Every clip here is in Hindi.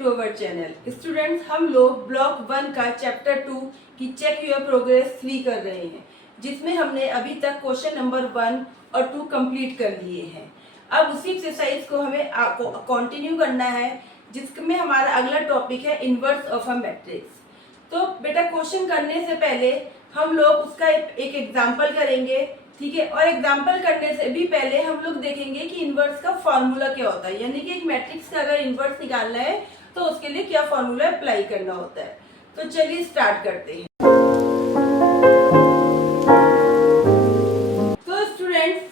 To our channel. स्टूडेंट्स, हम लोग ब्लॉक 1 का चैप्टर 2 की चेक योर प्रोग्रेस 3 कर रहे हैं, जिसमें हमने अभी तक क्वेश्चन नंबर 1 और 2 कंप्लीट कर लिए हैं। अब उसी एक्सरसाइज को हमें कंटिन्यू करना है, जिसमें हमारा अगला टॉपिक है इनवर्स ऑफ अ मैट्रिक्स। तो बेटा, क्वेश्चन करने से पहले हम लोग उसका एक एग्जाम्पल करेंगे, ठीक है। और एग्जाम्पल करने से भी पहले हम लोग देखेंगे कि इनवर्स का फॉर्मूला क्या होता है, यानी कि एक मैट्रिक्स का अगर इनवर्स निकालना है तो उसके लिए क्या फॉर्मूला अप्लाई करना होता है। तो चलिए स्टार्ट करते हैं। तो स्टूडेंट्स,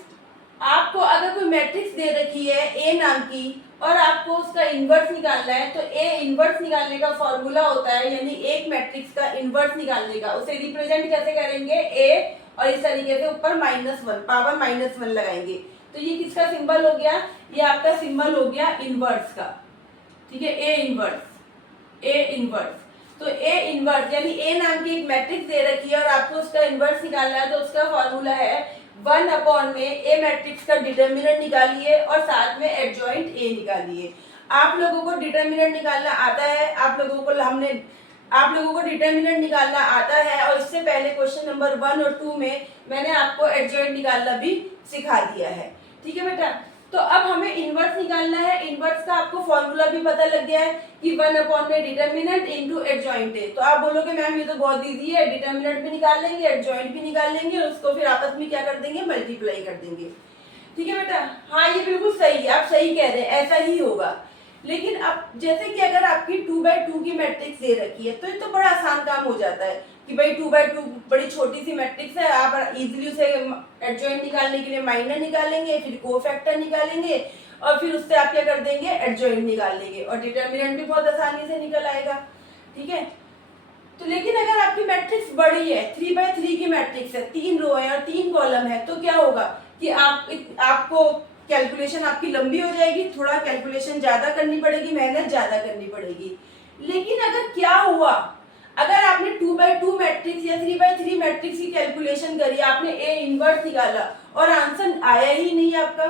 आपको अगर कोई मैट्रिक्स दे रखी है ए नाम की और आपको उसका इनवर्स निकालना है, तो ए इनवर्स निकालने का फॉर्मूला होता है, यानी एक मैट्रिक्स का इनवर्स निकालने का उसे रिप्रेजेंट कैसे करेंगे, ए और इस तरीके से ऊपर -1 पावर -1 लगाएंगे। तो ये किसका सिंबल हो गया, ये आपका सिंबल हो गया इनवर्स का, ठीक है। A inverse. तो ए इनवर्स यानी ए नाम की एक मैट्रिक्स दे रखी है और आपको उसका इनवर्स निकालना है, तो उसका फॉर्मूला है 1 में ए मैट्रिक्स का डिटर्मिनेंट निकालिए और साथ में एडजॉइंट ए निकालिए। आप लोगों को डिटर्मिनेंट निकालना आता है, आप लोगों को डिटर्मिनेंट निकालना आता है, और इससे पहले क्वेश्चन नंबर 1 और 2 में मैंने आपको एडजॉइंट निकालना भी सिखा दिया है, ठीक है बेटा। तो अब हमें इनवर्स निकालना है। इनवर्स का आपको फॉर्मूला भी पता लग गया है कि 1 में डिटर्मिनेंट इनटू एडजॉइंट है। तो आप बोलोगे मैम ये तो बहुत इजी है, डिटर्मिनेंट भी निकाल लेंगे, एडजॉइंट भी निकाल लेंगे, और उसको फिर आपस में क्या कर देंगे, मल्टीप्लाई कर देंगे, ठीक है बेटा। हाँ, ये बिल्कुल सही है, आप सही कह रहे हैं, ऐसा ही होगा। लेकिन अब जैसे कि अगर आपकी 2x2 की मैट्रिक्स दे रखी है, तो ये तो बड़ा आसान काम हो जाता है कि भाई 2x2 बड़ी छोटी सी मैट्रिक्स है, आप इजीली उसे एडजॉइंट निकालने के लिए माइनर निकालेंगे, फिर कोफैक्टर निकालेंगे, और फिर उससे आप क्या कर देंगे, एडजॉइंट निकाल लेंगे, और डिटर्मिनेंट भी बहुत आसानी से निकल आएगा, ठीक है। तो लेकिन अगर आपकी मैट्रिक्स बड़ी है, 3x3 की मैट्रिक्स है, 3 रो है और 3 कॉलम है, तो क्या होगा कि आपको कैलकुलेशन आपकी लंबी हो जाएगी, थोड़ा कैलकुलेशन ज्यादा करनी पड़ेगी, मेहनत ज्यादा करनी पड़ेगी। लेकिन अगर क्या हुआ, अगर आपने 2x2 मैट्रिक्स या 3x3 मैट्रिक्स की कैलकुलेशन करी, आपने ए इनवर्स निकाला और आंसर आया ही नहीं आपका,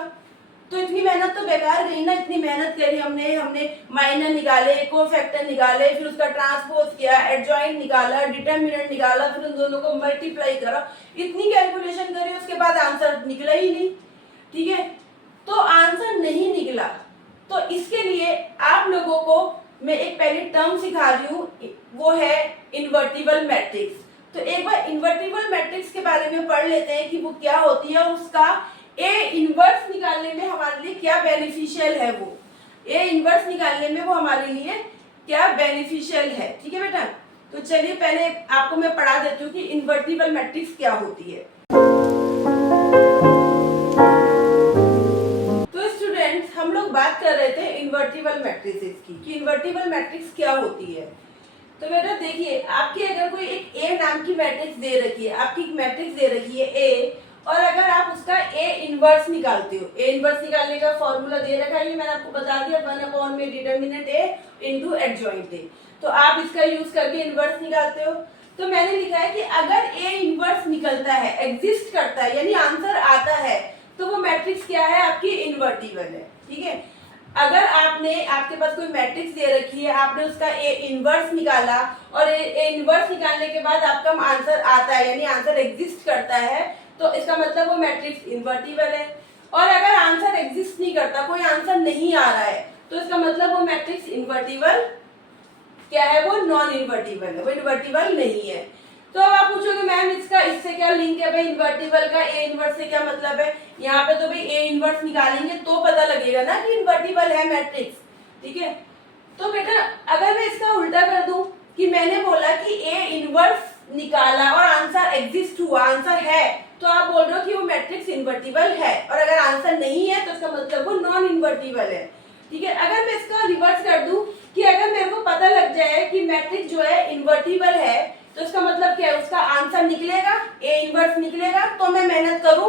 तो इतनी मेहनत तो बेकार गई ना। इतनी मेहनत करी हमने माइनर निकाले, कोफैक्टर निकाले, फिर उसका ट्रांसपोज किया, एडजॉइंट निकाला, डिटर्मिनेंट निकाला, फिर उन दोनों को मल्टीप्लाई करा, इतनी कैलकुलेशन करी, उसके बाद आंसर निकला ही नहीं, ठीक है। तो आंसर नहीं निकला, तो इसके लिए आप लोगों को मैं एक पहले टर्म सिखा रही हूँ, वो है इन्वर्टिबल मैट्रिक्स। तो एक बार इन्वर्टिबल मैट्रिक्स के बारे में पढ़ लेते हैं कि वो क्या होती है, और उसका ए इनवर्स निकालने में हमारे लिए क्या बेनिफिशियल है, वो ए इनवर्स निकालने में वो हमारे लिए क्या बेनिफिशियल है, ठीक है बेटा। तो चलिए पहले आपको मैं पढ़ा देती हूँ कि इन्वर्टिबल मैट्रिक्स क्या होती है। हम लोग बात कर रहे थे इन्वर्टिबल मैट्रिसेस की, कि इन्वर्टिबल मैट्रिक्स क्या होती है। तो बेटा देखिए, आपकी अगर कोई एक ए नाम की मैट्रिक्स दे रखी है, आपकी एक मैट्रिक्स दे रखी है ए, और अगर आप उसका ए इनवर्स निकालते हो, ए इनवर्स निकालने का फॉर्मूला दे रखा है, ये मैंने आपको बता दिया, 1 में determinant A into adjoint A. तो आप इसका यूज करके इनवर्स निकालते हो। तो मैंने लिखा है कि अगर ए इनवर्स निकलता है, एग्जिस्ट करता है, यानी आंसर आता है, तो वो मैट्रिक्स क्या है, आपकी इन्वर्टिबल है, ठीक है। अगर आपके पास कोई मैट्रिक्स दे रखी है, आपने उसका ए इनवर्स निकाला, और ए इनवर्स निकालने के बाद आपका आंसर आता है, यानी आंसर एग्जिस्ट करता है, तो इसका मतलब वो मैट्रिक्स इन्वर्टिबल है। और अगर आंसर एग्जिस्ट नहीं करता, कोई आंसर नहीं आ रहा है, तो इसका मतलब वो मैट्रिक्स इन्वर्टिबल क्या है, वो नॉन इन्वर्टिबल है, वो इन्वर्टिबल नहीं है। तो अब आप पूछोगे मैम इससे क्या लिंक है, भाई इन्वर्टिबल का ए इनवर्स से क्या मतलब है। यहाँ पे तो भाई ए इनवर्स निकालेंगे तो पता लगेगा ना कि इन्वर्टिबल है मैट्रिक्स, ठीक है। तो बेटा अगर मैं इसका उल्टा कर दूं कि मैंने बोला कि ए इनवर्स निकाला और आंसर एग्जिस्ट हुआ, आंसर है, तो आप बोल रहे हो कि वो मैट्रिक्स इन्वर्टिबल है, और अगर आंसर नहीं है तो इसका मतलब वो नॉन इन्वर्टिबल है, ठीक है। अगर मैं इसका रिवर्स कर दूं कि अगर मेरे को पता लग जाए कि मैट्रिक्स जो है इन्वर्टिबल है, तो इसका मतलब क्या है, उसका आंसर निकलेगा, ए इनवर्स निकलेगा, तो मैं मेहनत करूं।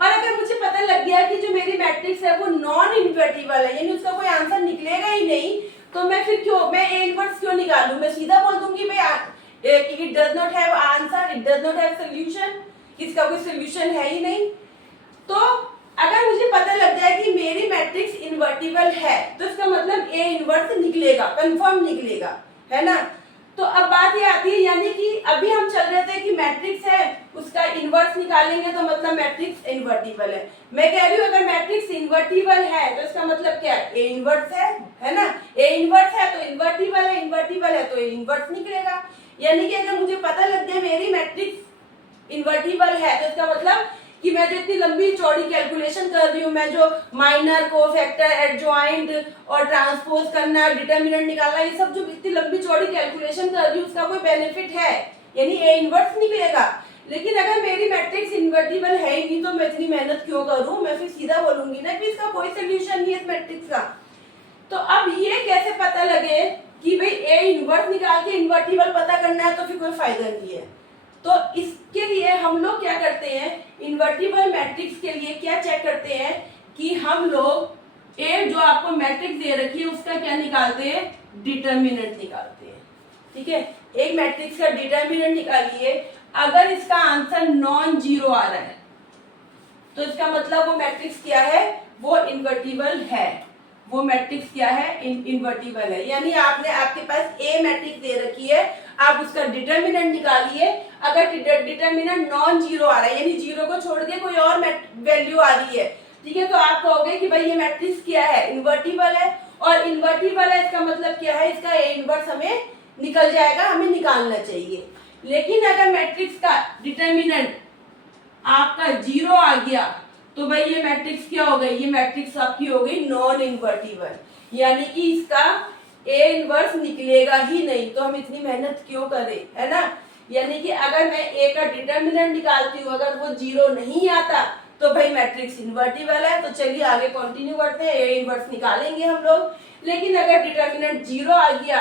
और अगर मुझे पता लग गया कि जो मेरी मैट्रिक्स है वो नॉन इन्वर्टिबल है, यानी उसका कोई आंसर निकलेगा ही नहीं, तो मैं ए इनवर्स क्यों निकालूं, मैं सीधा बोल दूंगी भाई it does not have answer, it does not have solution, इसका कोई सॉल्यूशन है ही नहीं। तो अगर मुझे पता लग जाए कि मेरी मैट्रिक्स इन्वर्टिबल है, तो इसका मतलब ए इनवर्स निकलेगा, कंफर्म निकलेगा, है ना। तो अब बात ये आती है, यानी कि अभी हम चल रहे थे कि मैट्रिक्स है उसका इनवर्स निकालेंगे तो मतलब मैट्रिक्स इन्वर्टिबल है। मैं कह रही हूँ अगर मैट्रिक्स इन्वर्टिबल है तो इसका मतलब क्या है, ए इनवर्स है ना। ए इनवर्स है तो इन्वर्टिबल है, इन्वर्टिबल है तो ए इनवर्स निकलेगा। यानी कि अगर मुझे पता लग गया मेरी मैट्रिक्स इन्वर्टिबल है तो इसका मतलब कि मैं जो इतनी लंबी चौड़ी कैलकुलेशन कर रही हूँ, मैं जो माइनर, कोफैक्टर, एडजॉइंट और ट्रांसपोज करना, डिटरमिनेंट निकालना, ये सब जो इतनी लंबी चौड़ी कैलकुलेशन कर रही हूँ उसका कोई बेनिफिट है, यानी ए इनवर्स निकलेगा। लेकिन अगर मेरी मैट्रिक्स इन्वर्टिबल है ही नहीं तो मैं इतनी मेहनत क्यों करूं, मैं फिर सीधा बोलूंगी ना कि इसका कोई सोल्यूशन नहीं है इस मैट्रिक्स का। तो अब ये कैसे पता लगे कि भाई ए इनवर्स निकाल के इन्वर्टिबल पता करना है, तो फिर कोई फायदा नहीं है। तो इसके लिए हम लोग क्या करते हैं, इन्वर्टिबल मैट्रिक्स के लिए क्या चेक करते हैं कि हम लोग ए जो आपको मैट्रिक्स दे रखी है उसका क्या निकालते हैं, डिटर्मिनेंट निकालते हैं। ठीक है, एक मैट्रिक्स का डिटर्मिनेंट निकालिए, अगर इसका आंसर नॉन जीरो आ रहा है तो इसका मतलब वो मैट्रिक्स क्या है, वो इन्वर्टिबल है। वो मैट्रिक्स क्या है, इन्वर्टिबल है। यानी आपने, आपके पास ए मैट्रिक्स दे रखी है, आप उसका डिटर्मिनेंट निकालिए। अगर डिटर्मिनेंट नॉन जीरो आ रहा है, यानी जीरो को छोड़ के कोई और वैल्यू आ रही है, ठीक है, तो आप कहोगे कि भाई ये मैट्रिक्स क्या है, इन्वर्टिबल है। और इन्वर्टिबल है इसका मतलब क्या है, इसका ए इनवर्स हमें निकल जाएगा, हमें निकालना चाहिए। लेकिन अगर मैट्रिक्स का डिटर्मिनेंट आपका जीरो आ गया तो भाई ये मैट्रिक्स क्या हो गई, ये मैट्रिक्स आपकी हो गई नॉन इन्वर्टिबल, यानी कि इसका ए इनवर्स निकलेगा ही नहीं। तो हम इतनी मेहनत क्यों करें, है ना। यानी कि अगर मैं ए का डिटर्मिनेंट निकालती हूँ, अगर वो जीरो नहीं आता तो भाई मैट्रिक्स इन्वर्टिबल है। तो चलिए आगे कंटिन्यू करते हैं, ए इनवर्स निकालेंगे हम लोग। लेकिन अगर डिटर्मिनेंट जीरो आ गया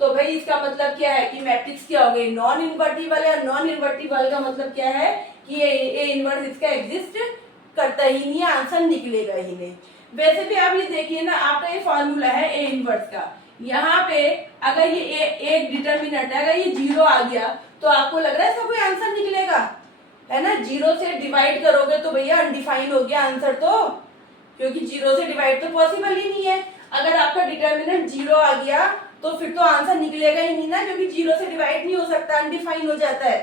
तो भाई इसका मतलब क्या है कि मैट्रिक्स क्या हो गई, नॉन इन्वर्टिबल है। नॉन इन्वर्टिबल का मतलब क्या है कि ए इनवर्स इसका एग्जिस्ट करता ही नहीं है, आंसर निकलेगा ही नहीं। वैसे भी आप ये देखिए ना, आपका ये फॉर्मूला है ए इनवर्स का, यहाँ पे अगर ये एक डिटर्मिनेंट है, अगर ये जीरो आ गया तो आपको लग रहा है इसका कोई आंसर निकलेगा, है ना। जीरो से डिवाइड करोगे तो भैया अनडिफाइंड हो गया आंसर, तो क्योंकि जीरो से डिवाइड तो पॉसिबल ही नहीं है। अगर आपका डिटर्मिनेंट जीरो आ गया तो फिर तो आंसर निकलेगा ही नहीं ना, क्योंकि जीरो से डिवाइड नहीं हो सकता, अनडिफाइंड हो जाता है।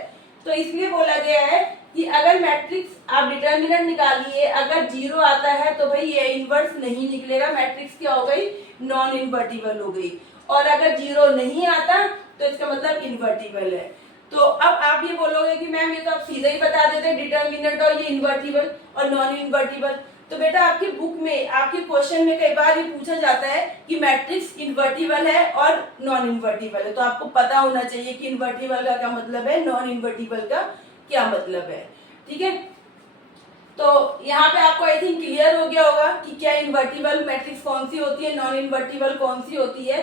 तो इसलिए बोला गया है कि अगर मैट्रिक्स आप डिटर्मिनेंट निकालिए, अगर जीरो आता है तो भाई ये इनवर्स नहीं निकलेगा, मैट्रिक्स क्या हो गई, नॉन इन्वर्टिबल हो गई। और अगर जीरो नहीं आता तो इसका मतलब इन्वर्टिबल है। तो अब आप ये बोलोगे कि मैम ये तो आप सीधा ही बता देते डिटर्मिनेंट और ये इन्वर्टिबल और नॉन इन्वर्टिबल। तो बेटा आपकी बुक में, आपके क्वेश्चन में कई बार ये पूछा जाता है कि मैट्रिक्स इन्वर्टिबल है और नॉन इन्वर्टिबल है, तो आपको पता होना चाहिए कि इन्वर्टिबल का क्या मतलब है, नॉन इन्वर्टिबल का क्या मतलब है। ठीक है, तो यहाँ पे आपको आई थिंक क्लियर हो गया होगा कि क्या इन्वर्टिबल मैट्रिक्स कौन सी होती है, नॉन इन्वर्टिबल कौन सी होती है।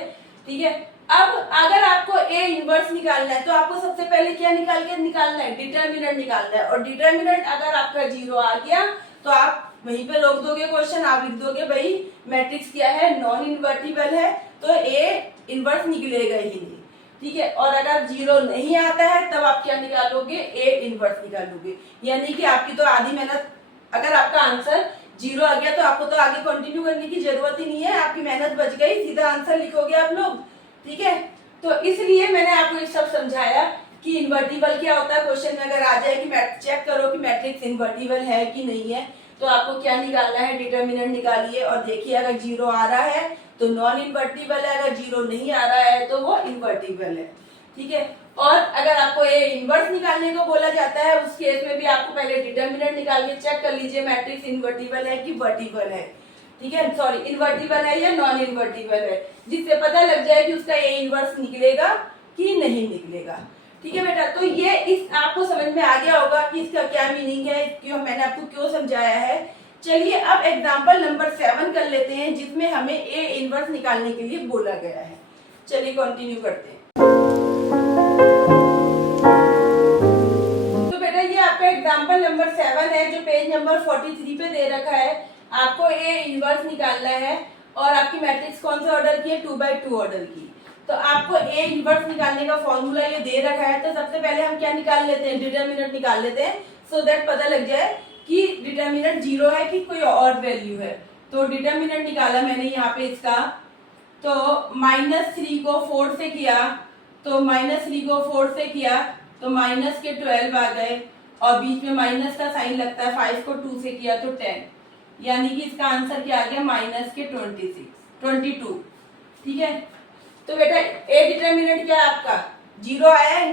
ठीक है, अब अगर आपको ए इनवर्स निकालना है तो आपको सबसे पहले क्या निकालना है, डिटर्मिनेंट निकालना है। और डिटर्मिनेंट अगर आपका जीरो आ गया तो आप वहीं पे रोक दोगे क्वेश्चन, आप लिख दोगे भाई मैट्रिक्स क्या है, नॉन इन्वर्टिबल है, तो ए इनवर्स निकलेगा ही नहीं। ठीक है, और अगर जीरो नहीं आता है तब आप क्या निकालोगे, ए इनवर्स निकालोगे। यानी कि आपकी तो आधी मेहनत, अगर आपका आंसर जीरो आ गया तो आपको तो आगे कंटिन्यू करने की जरूरत ही नहीं है, आपकी मेहनत बच गई, सीधा आंसर लिखोगे आप लोग। ठीक है, तो इसलिए मैंने आपको ये सब समझाया कि इन्वर्टिबल क्या होता है। क्वेश्चन में अगर आ जाए कि चेक करो कि मैट्रिक्स इन्वर्टिबल है कि नहीं है, तो आपको क्या निकालना है, डिटर्मिनेंट निकालिए और देखिए अगर जीरो आ रहा है तो नॉन इन्वर्टिबल है, अगर जीरो नहीं आ रहा है तो वो इन्वर्टिबल है। ठीक है, और अगर आपको ए इनवर्स निकालने को बोला जाता है उस केस में भी आपको पहले डिटर्मिनेंट निकाल के चेक कर लीजिए मैट्रिक्स इन्वर्टिबल है कि वर्टिबल है। ठीक है, सॉरी, इन्वर्टिबल है या नॉन इन्वर्टिबल है, जिससे पता लग जाए कि उसका ए इनवर्स निकलेगा कि नहीं निकलेगा। ठीक है बेटा, तो ये इस आपको समझ में आ गया होगा कि इसका क्या मीनिंग है, क्यों मैंने आपको क्यों समझाया है। चलिए अब एग्जांपल नंबर 7 कर लेते हैं, जिसमें हमें ए इनवर्स निकालने के लिए बोला गया है। चलिए कंटिन्यू करते हैं। तो बेटा ये आपका एग्जांपल नंबर 7 है, जो पेज नंबर 43 पे दे रखा है। आपको ए इनवर्स निकालना है और आपकी मैट्रिक्स कौन से ऑर्डर की है, 2x2 ऑर्डर की। तो आपको ए इनवर्स निकालने का फॉर्मूला ये दे रखा है। तो सबसे पहले हम क्या निकाल लेते हैं, डिटर्मिनेंट निकाल लेते हैं, सो दैट पता लग जाए कि डिटर्मिनेंट जीरो है कि कोई और वैल्यू है। तो डिटर्मिनेंट निकाला मैंने यहाँ पे इसका तो -3 को 4 से किया तो -3 को 4 से किया तो माइनस के 12 आ गए और बीच में माइनस का साइन लगता है। 5 को 2 से किया तो 10, यानी कि इसका आंसर क्या आ गया माइनस के 22। ठीक है, तो बेटा ए डिटरमिनेंट क्या है आपका 0 आया है?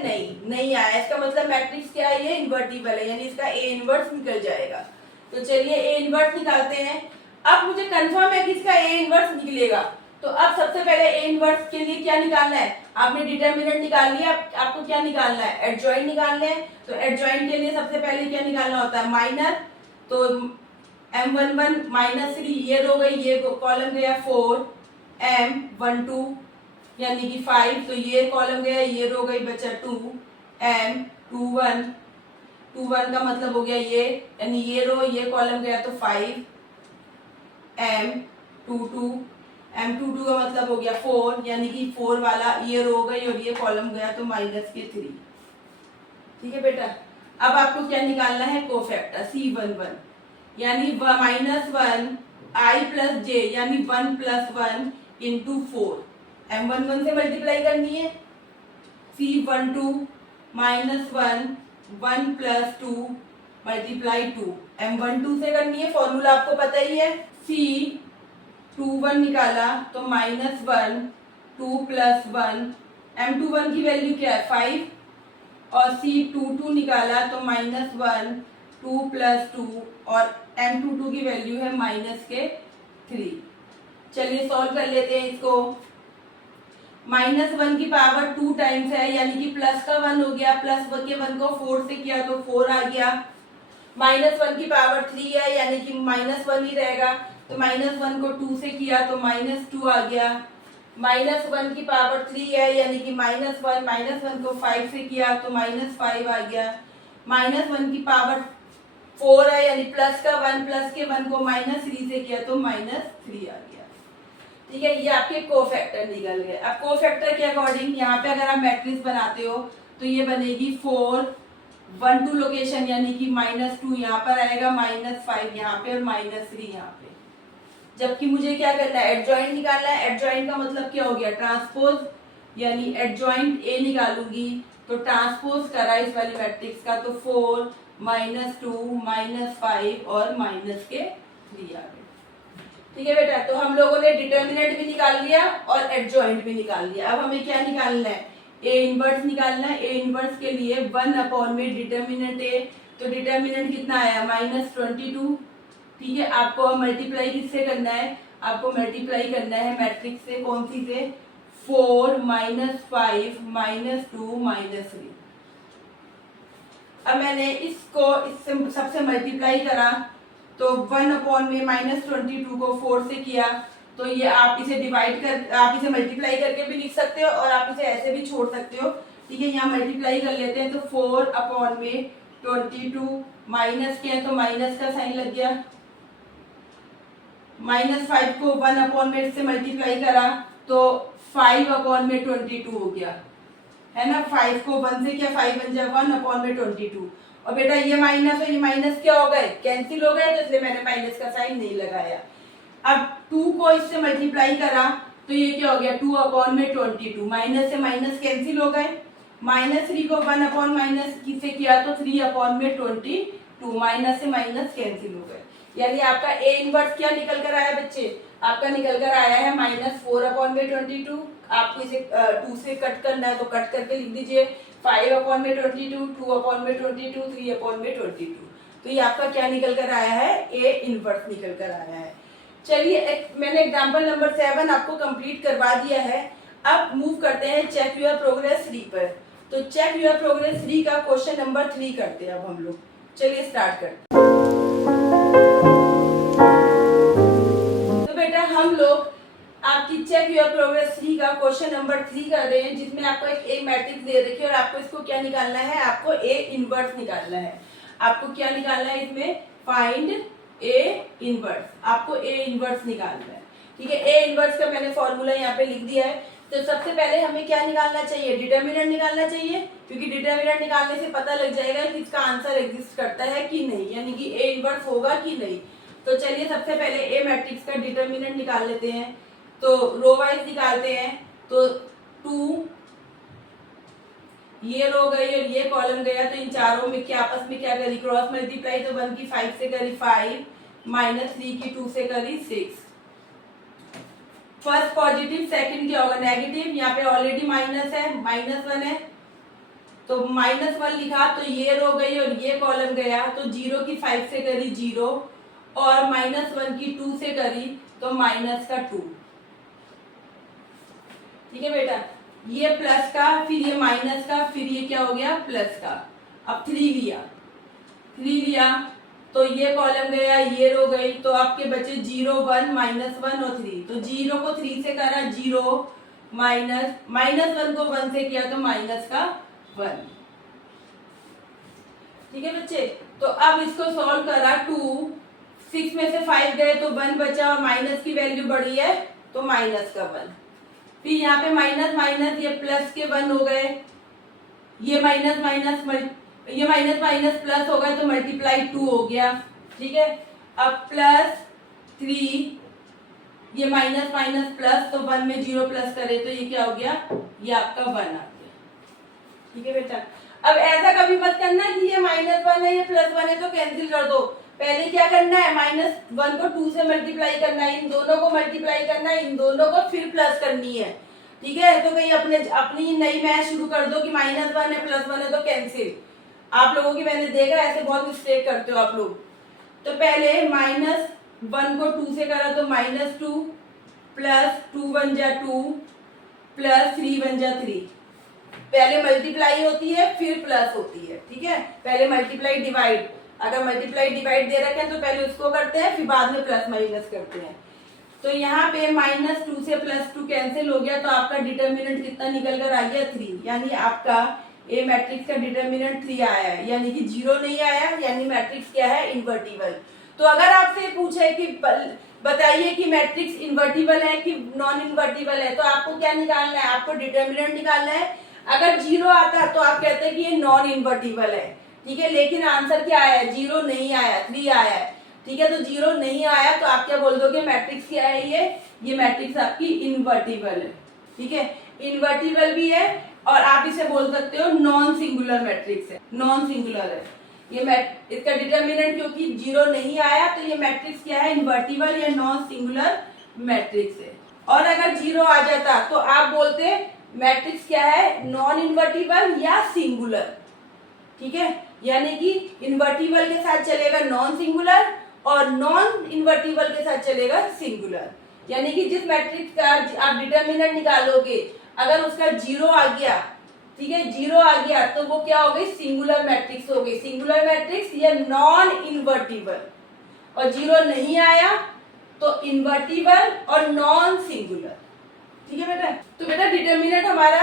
नहीं आया। इसका मतलब मैट्रिक्स क्या है, ये इन्वर्टिबल है, यानी इसका ए इनवर्स निकल जाएगा। तो चलिए ए इनवर्स निकालते हैं। अब मुझे कंफर्म है कि इसका ए इनवर्स निकलेगा, तो अब सबसे पहले ए इनवर्स के लिए क्या निकालना है, आपने डिटरमिनेंट निकाल लिया, आपको क्या निकालना है, एडजॉइंट निकालना है। तो एडजॉइंट के लिए सबसे पहले क्या निकालना होता है, माइनर। तो m11 -3 ये रो गई, ये कॉलम गया 4, m12 यानी कि 5, तो ये कॉलम गया, ये रो गई बचा 2, m21 का मतलब हो गया ये, यानी ये रो ये कॉलम गया तो 5, m22 का मतलब हो गया 4, यानी कि 4 वाला ये रो गई और ये कॉलम गया तो माइनस के 3। ठीक है बेटा, अब आपको क्या निकालना है, कोफैक्टर C11, यानी -1 I + j, यानी 1 + 1 × 4, m11 से मल्टीप्लाई करनी है। C12 -1 1 + 2 × 2, m12 से करनी है, फॉर्मूला आपको पता ही है। C21 निकाला तो -1 2 + 1, m21 की वैल्यू क्या है 5, और C22 निकाला तो -1 2 + 2 और m22 की वैल्यू है -3। चलिए सॉल्व कर लेते हैं इसको। -1 की पावर 2 टाइम्स है, यानी कि प्लस का 1 हो गया, प्लस के 1 को 4 से किया तो 4 आ गया। -1 की पावर 3 है, यानी कि -1 ही रहेगा, तो -1 को 2 से किया तो -2 आ गया। -1 की पावर 3 है, यानी कि -1 को 5 से किया तो -5 आ गया। -1 की पावर 4 है, यानी प्लस का 1 प्लस के 1 को -3 से किया तो -3 आ गया। ठीक है, ये आपके कोफैक्टर निकल गए। अब कोफैक्टर के अकॉर्डिंग यहाँ पे अगर आप मैट्रिक्स बनाते हो तो ये बनेगी 4 1 2 लोकेशन, यानी कि -2 यहाँ पर आएगा, -5 यहाँ पे और -3 यहाँ पे। जबकि मुझे क्या करना है, एडजॉइंट निकालना है। एडजॉइंट का मतलब क्या हो गया, ट्रांसपोज, यानी एडजॉइंट ए निकालूंगी तो ट्रांसपोज करा इस वाली मैट्रिक्स का, तो 4 -2 -5 और -3 आ गए। ठीक है बेटा, तो हम लोगों ने डिटर्मिनेंट भी निकाल लिया और एडजॉइंट भी निकाल लिया। अब हमें क्या निकालना है, ए इनवर्स निकालना है। ए इनवर्स के लिए 1 में डिटर्मिनेंट ए, तो डिटर्मिनेंट कितना आया -22। ठीक है, आपको मल्टीप्लाई किससे करना है, आपको मल्टीप्लाई करना है मैट्रिक्स से, कौन सी से, 4 -5 -2 -3। अब मैंने इसको इससे सबसे मल्टीप्लाई करा तो 1 में -22 को 4 से किया, तो ये आप इसे डिवाइड कर, आप इसे मल्टीप्लाई करके भी लिख सकते हो और आप इसे ऐसे भी छोड़ सकते हो। ठीक है, यहाँ मल्टीप्लाई कर लेते हैं, तो 4 में 22 माइनस के है तो माइनस का साइन लग गया, -5 को 1 में से मल्टीप्लाई करा तो 5 में 22 हो गया, है ना। 5 को 1 से क्या 5 बन जाए 1 में 22, और बेटा ये माइनस और ये माइनस क्या हो गए, कैंसिल हो गए, तो इसलिए मैंने माइनस का साइन नहीं लगाया। अब 2 को इससे मल्टीप्लाई करा तो ये क्या हो गया 2 में 22, माइनस से माइनस कैंसिल हो गए। -3 को 1 माइनस से किया तो 3 में 22, माइनस से माइनस कैंसिल हो गए। यानी आपका ए इनवर्स क्या निकल कर आया बच्चे, आपका निकल कर आया है -4 में 22। आपको इसे 2 से कट करना है तो कट करके लिख दीजिए 5 में 22, 2 में 22, 3 में 22। तो ये आपका क्या निकल कर आया है, ए इनवर्स निकल कर आया है। चलिए मैंने एग्जाम्पल नंबर 7 आपको कंप्लीट करवा दिया है। अब मूव करते हैं चेक योर प्रोग्रेस 3 पर। तो चेक योर प्रोग्रेस 3 का क्वेश्चन नंबर 3 करते हैं अब हम लोग। चलिए स्टार्ट करते हैं। तो बेटा हम लोग आपकी चेक योर प्रोग्रेस 3 का क्वेश्चन नंबर 3 कर रहे हैं, जिसमें आपको एक मैट्रिक्स दे रखी है और आपको इसको क्या निकालना है, आपको ए इनवर्स निकालना है। आपको क्या निकालना है इसमें, फाइंड ए इनवर्स, आपको ए इनवर्स निकालना है। ठीक है, ए इनवर्स का मैंने फॉर्मूला यहाँ पे लिख दिया है। तो सबसे पहले हमें क्या निकालना चाहिए, डिटर्मिनेंट निकालना चाहिए, क्योंकि डिटर्मिनेंट निकालने से पता लग जाएगा कि इसका आंसर एग्जिस्ट करता है कि नहीं, यानी कि ए इनवर्स होगा कि नहीं। तो चलिए सबसे पहले ए मैट्रिक्स का डिटर्मिनेंट निकाल लेते हैं। तो रो वाइज निकालते हैं। तो 2 ये रो गई और ये कॉलम गया, तो इन चारों में क्या आपस में क्या करी, क्रॉस मल्टीप्लाई। तो 1 की 5 से करी 5, -3 की 2 से करी 6। फर्स्ट पॉजिटिव, सेकंड क्या होगा नेगेटिव। यहाँ पे ऑलरेडी माइनस है, -1 है, तो -1 लिखा, तो ये रो गई और ये कॉलम गया, तो 0 की 5 से करी 0 और -1 की 2 से करी तो -2। ठीक है बेटा, ये प्लस का, फिर ये माइनस का, फिर ये क्या हो गया प्लस का। अब 3 लिया तो ये कॉलम गया, ये रो गई, तो आपके बचे 0 1 -1 और 3। तो 0 को 3 से करा 0, -1 को 1 से किया तो -1। ठीक है बच्चे, तो अब इसको सॉल्व करा 2, 6 में से 5 गए तो 1 बचा और माइनस की वैल्यू बढ़ी है तो -1। फिर यहाँ पे माइनस माइनस ये प्लस के 1 हो गए, ये माइनस माइनस प्लस हो गए तो मल्टीप्लाई 2 हो गया। ठीक है, अब +3, ये माइनस माइनस प्लस, तो 1 में 0 प्लस करे तो ये क्या हो गया, ये आपका 1 आ गया। ठीक है बेटा, अब ऐसा कभी मत करना कि ये -1 है ये +1 है तो कैंसिल कर दो। पहले क्या करना है, -1 को 2 से मल्टीप्लाई करना है, इन दोनों को मल्टीप्लाई करना है, इन दोनों को फिर प्लस करनी है। ठीक है, तो कहीं अपनी नई मैथ शुरू कर दो कि -1 है +1 है तो कैंसिल। आप लोगों की मैंने देखा ऐसे बहुत मिस्टेक करते हो आप लोग। तो पहले -1 को 2 से करा तो -2 प्लस 2 1 जा 2 प्लस 3 1 जा 3। पहले मल्टीप्लाई होती है फिर प्लस होती है। ठीक है, पहले मल्टीप्लाई डिवाइड, अगर मल्टीप्लाई डिवाइड दे रखे हैं तो पहले उसको करते हैं फिर बाद में प्लस माइनस करते हैं। तो यहाँ पे -2 से +2 कैंसिल हो गया, तो आपका डिटर्मिनेंट कितना निकल कर आ गया 3, यानी आपका ए मैट्रिक्स का डिटर्मिनेंट 3 आया है, यानी कि 0 नहीं आया, यानी मैट्रिक्स क्या है इन्वर्टिबल। तो अगर आपसे पूछे कि बताइए कि मैट्रिक्स इन्वर्टिबल है कि नॉन इन्वर्टिबल है, तो आपको क्या निकालना है, आपको डिटर्मिनेंट निकालना है। अगर 0 आता तो आप कहते हैं कि ये नॉन इन्वर्टिबल है। ठीक है, लेकिन आंसर क्या आया, 0 नहीं आया, 3 आया है। ठीक है, तो 0 नहीं आया तो आप क्या बोल दोगे, मैट्रिक्स क्या है ये मैट्रिक्स आपकी इन्वर्टिबल है। ठीक है, इन्वर्टिबल भी है और आप इसे बोल सकते हो नॉन सिंगुलर मैट्रिक्स है, नॉन सिंगुलर है ये इसका डिटर्मिनेंट, क्योंकि 0 नहीं आया तो ये मैट्रिक्स क्या है इन्वर्टिबल या नॉन सिंगुलर मैट्रिक्स है। और अगर 0 आ जाता तो आप बोलते मैट्रिक्स क्या है नॉन इन्वर्टिबल या सिंगुलर। ठीक है, यानी कि इन्वर्टिबल के साथ चलेगा नॉन सिंगुलर और नॉन इन्वर्टिबल के साथ चलेगा सिंगुलर। यानी कि जिस मैट्रिक्स का आप डिटर्मिनेंट निकालोगे अगर उसका 0 आ गया, ठीक है 0 आ गया, तो वो क्या हो गई सिंगुलर मैट्रिक्स हो गई, सिंगुलर मैट्रिक्स या नॉन इन्वर्टिबल। और 0 नहीं आया तो इन्वर्टिबल और नॉन सिंगुलर। ठीक है बेटा, तो बेटा डिटर्मिनेंट हमारा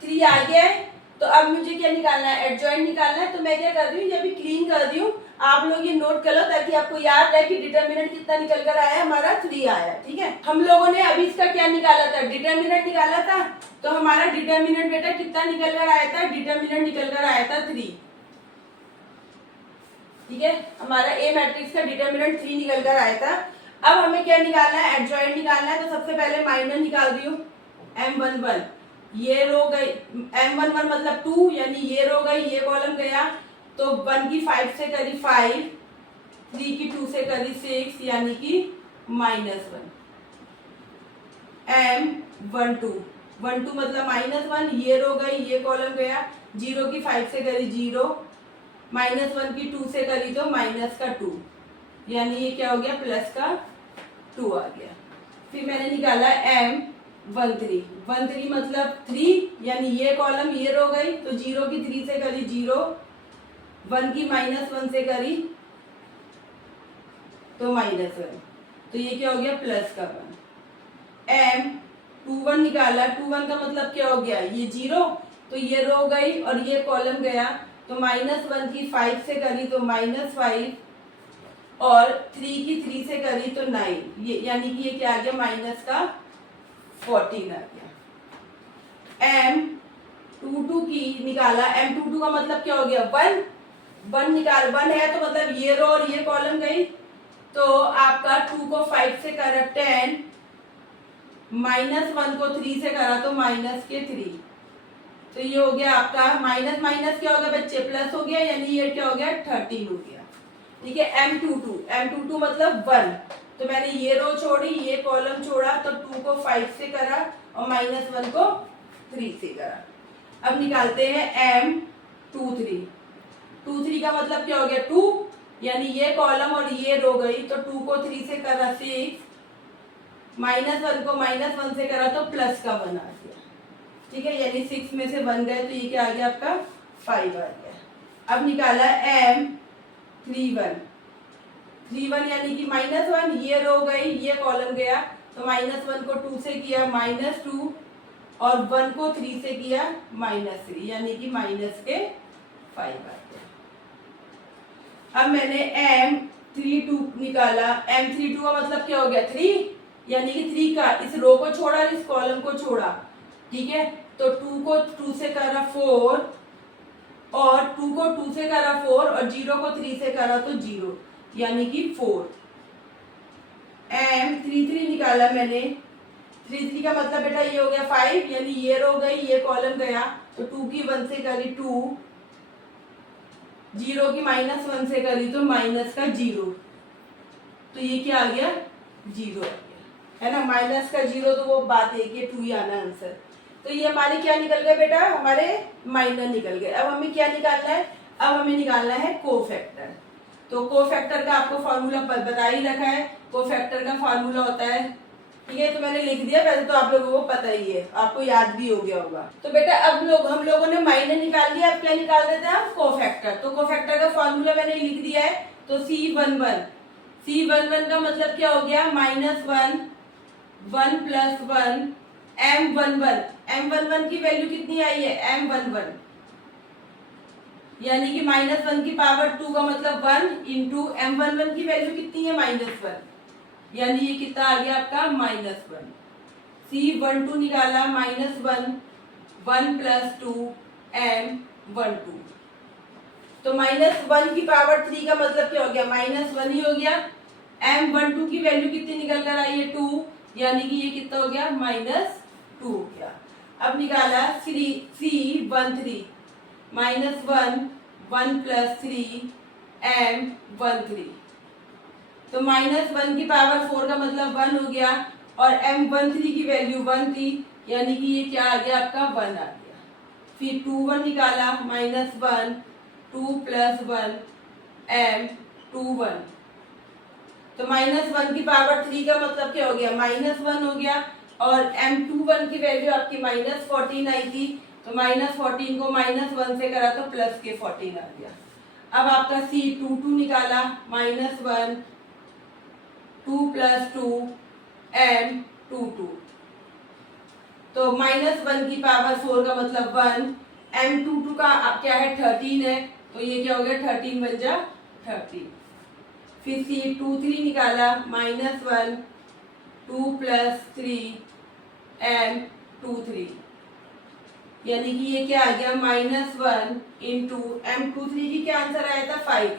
3 आ गया है। तो अब मुझे क्या निकालना है, एडजॉइंट निकालना है। तो मैं क्या कर रही हूँ, ये भी क्लीन कर रही हूँ, आप लोग ये नोट कर लो ताकि आपको याद रहे कि डिटर्मिनेंट कितना निकल कर आया, हमारा 3 आया। ठीक है, हम लोगों ने अभी इसका क्या निकाला था, डिटर्मिनेंट निकाला था। तो हमारा डिटर्मिनेंट बेटा कितना निकल कर आया था, डिटर्मिनेंट निकल कर आया था 3। ठीक है, हमारा ए मैट्रिक्स का डिटर्मिनेंट 3 निकल कर आया था। अब हमें क्या निकालना है, एडजॉइंट निकालना है। तो सबसे पहले माइनर निकाल रही हूँ, M11 ये रो गई, M11 मतलब 2, यानी ये रो गई ये कॉलम गया, तो 1 की 5 से करी 5, 3 की 2 से करी 6, यानी कि -1। M12 मतलब -1, ये रो गई ये कॉलम गया, 0 की 5 से करी 0, -1 की 2 से करी तो -2, यानी ये क्या हो गया +2 आ गया। फिर मैंने निकाला M13 मतलब 3, यानी ये कॉलम ये रो गई, तो 0 की 3 से करी 0, 1 की -1 से करी तो -1, तो ये क्या हो गया +1। M21 निकाला, 21 का मतलब क्या हो गया, ये 0, तो ये रो गई और ये कॉलम गया, तो -1 की 5 से करी तो -5 और 3 की 3 से करी तो 9, ये यानी कि ये क्या आ गया -14 आ गया। M22 की निकाला, M22 का मतलब क्या हो गया 1 निकाल, 1 है तो मतलब ये रो और ये कॉलम गई, तो आपका 2 को 5 से करा 10, -1 को 3 से करा तो -3। तो ये हो गया आपका माइनस माइनस क्या हो गया बच्चे, प्लस हो गया, यानी ये क्या हो गया 13 हो गया। ठीक है, M22 मतलब 1, तो मैंने ये रो छोड़ी, ये कॉलम छोड़ा, तो 2 को 5 से करा और -1 को 3 से करा। अब निकालते हैं M23। 23 का मतलब क्या हो गया 2, यानी ये कॉलम और ये रो गई, तो 2 को 3 से करा 6, -1 को -1 से करा तो प्लस का 1 आ गया। ठीक है, यानी 6 में से 1 गए तो ये क्या आ गया आपका 5 आ गया। अब निकाला M31 यानी कि -1, ये रो गई, ये कॉलम गया, तो -1 को 2 से किया -2 और 1 को 3 से किया -3, यानी कि -5 आ गया। अब मैंने M32 निकाला। M32 का मतलब क्या हो गया 3, यानी कि 3 का इस रो को छोड़ा, इस कॉलम को छोड़ा। ठीक है, तो 2 को 2 से करा 4 और 2 को 2 से करा 4 और 0 को 3 से करा तो 0, यानी कि 4। M33 निकाला मैंने। 33 का मतलब बेटा ये हो गया 5, यानी ये रो गई, ये कॉलम गया, तो 2 की 1 से करी 2, 0 की -1 से करी तो माइनस का 0, तो ये क्या आ गया 0 आ गया, है ना। माइनस का 0 तो वो बात है कि 2 ही आना आंसर। तो ये हमारे क्या निकल गए बेटा, हमारे माइनर निकल गए। अब हमें क्या निकालना है, अब हमें निकालना है कोफैक्टर। तो कोफैक्टर का आपको फॉर्मूला बता ही रखा है। कोफैक्टर का फॉर्मूला होता है, ठीक है, तो मैंने लिख दिया, वैसे तो आप लोगों को पता ही है, आपको याद भी हो गया होगा। तो बेटा अब हम लोगों ने माइनर निकाल लिया, अब क्या निकाल देते हैं आप कोफैक्टर। तो कोफैक्टर का फॉर्मूला मैंने लिख दिया है, तो C11 का मतलब क्या हो गया -1 1 + 1 M11 की वैल्यू कितनी आई है M11, यानी कि -1 की पावर 2 का मतलब 1 इंटू M11 की वैल्यू कितनी है -1, यानी ये कितना आ गया आपका -1। C12 निकाला -1 1 + 2 M12, तो -1 की पावर 3 का मतलब क्या हो गया -1 ही हो गया। M12 की वैल्यू कितनी निकल कर आई है 2, यानी कि ये कितना हो गया -2 हो गया। अब निकाला C13 -1 1 + 3 M13, तो -1 की पावर 4 का मतलब 1 हो गया और M13 की वैल्यू 1 थी, यानी कि ये क्या आ गया आपका 1 आ गया। फिर 21 निकाला -1 2 + 1 M21, तो -1 की पावर 3 का मतलब क्या हो गया -1 हो गया और M21 की वैल्यू आपकी -14 आई थी, तो -14 को -1 से करा तो प्लस के 14 आ गया। अब आपका C22 निकाला -1 2 + 2 M22, तो -1 की पावर 4 का मतलब 1, M22 का क्या है 13 है, तो ये क्या हो गया 13 बन जा 13। फिर C23 निकाला -1 2 + 3 M23, यानी कि ये क्या आ गया -1 इंटू M23 की क्या आंसर आया था 5,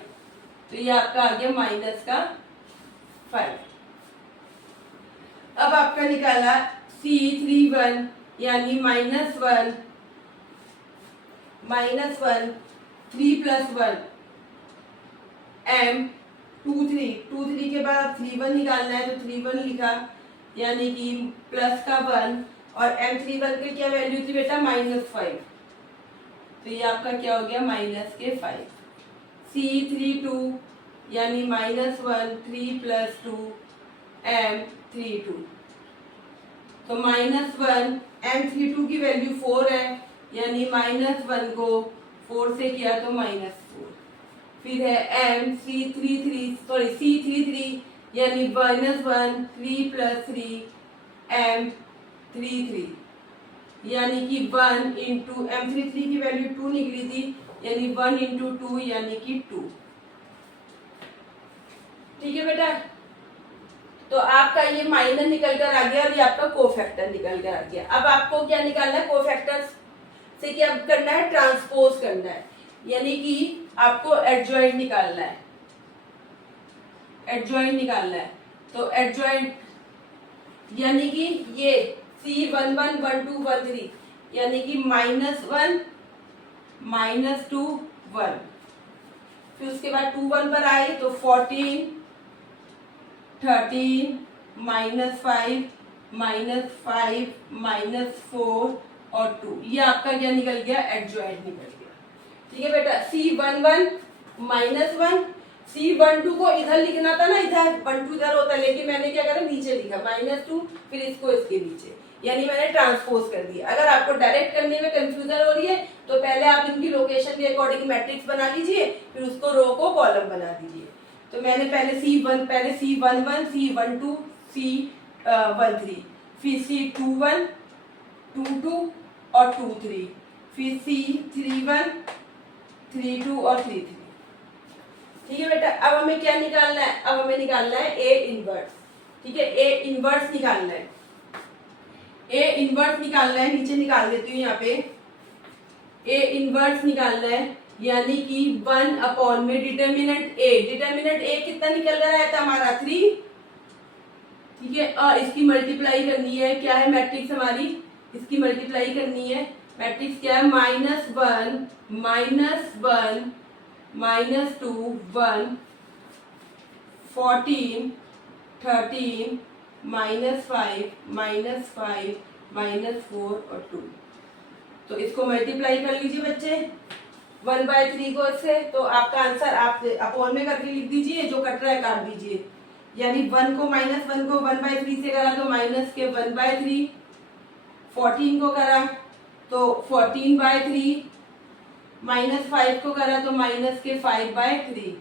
तो ये आपका आ गया -5। अब आपका निकाला C31 यानी -1 3 + 1 M23 के बाद 31 निकालना है, तो 31 लिखा, यानी कि प्लस का 1 और M31 की क्या वैल्यू थी बेटा -5, तो ये आपका क्या हो गया -5। C32 यानी -1 3 + 2 M32, तो -1 M32 की वैल्यू 4 है, यानी -1 को 4 से किया तो -4। फिर है C33 यानी -1 3 + 3 M33, यानी कि 1 इंटू M33 की वैल्यू 2 निकली थी, यानी 1 इंटू 2 यानी कि 2। ठीक है बेटा, तो आपका ये माइनर निकल कर आ गया और ये आपका कोफैक्टर निकल कर आ गया। अब आपको क्या निकालना है, कोफैक्टर से क्या करना है, ट्रांसपोज करना है, यानी कि आपको एडजॉइंट निकालना है। तो एडजॉइंट यानी कि ये C11 12 13 यानी कि -1 -2 1, फिर उसके बाद 2 1 पर आए तो 14 13 -5 -5 -4 और 2, ये आपका क्या निकल गया, एडजॉइंट निकल गया। ठीक है बेटा, C11 -1, C12 को इधर लिखना था ना, इधर 12 इधर होता, लेकिन मैंने क्या करा, नीचे लिखा -2, फिर इसको इसके नीचे, यानी मैंने ट्रांसपोज कर दिया। अगर आपको डायरेक्ट करने में कंफ्यूजन हो रही है तो पहले आप इनकी लोकेशन के अकॉर्डिंग मैट्रिक्स बना लीजिए, फिर उसको रो को कॉलम बना दीजिए। तो मैंने पहले C11 C12 C13, फिर C21 22 और 23, फिर C31 32 और 33। ठीक है बेटा, अब हमें क्या निकालना है, अब हमें निकालना है ए इनवर्स। ठीक है, ए इनवर्स निकालना है, ए इनवर्स निकालना है, नीचे निकाल देती हूँ यहाँ पे, ए इनवर्स निकालना है, यानी कि 1 अपॉन में डिटर्मिनेंट ए कितना निकल कर आया था हमारा 3। ठीक है, और इसकी मल्टीप्लाई करनी है, क्या है मैट्रिक्स हमारी, इसकी मल्टीप्लाई करनी है, मैट्रिक्स क्या है, -1 -1 -2 1 14 13 -5 -5 -4 और 2। तो इसको मल्टीप्लाई कर लीजिए बच्चे, 1/3 को इससे, तो आपका आंसर आप अपॉन में करके लिख दीजिए, जो कट रहा है काट दीजिए। यानी 1 को 1/3 से करा तो -1/3, 14 को करा तो 14/3, -5 को करा तो -5/3,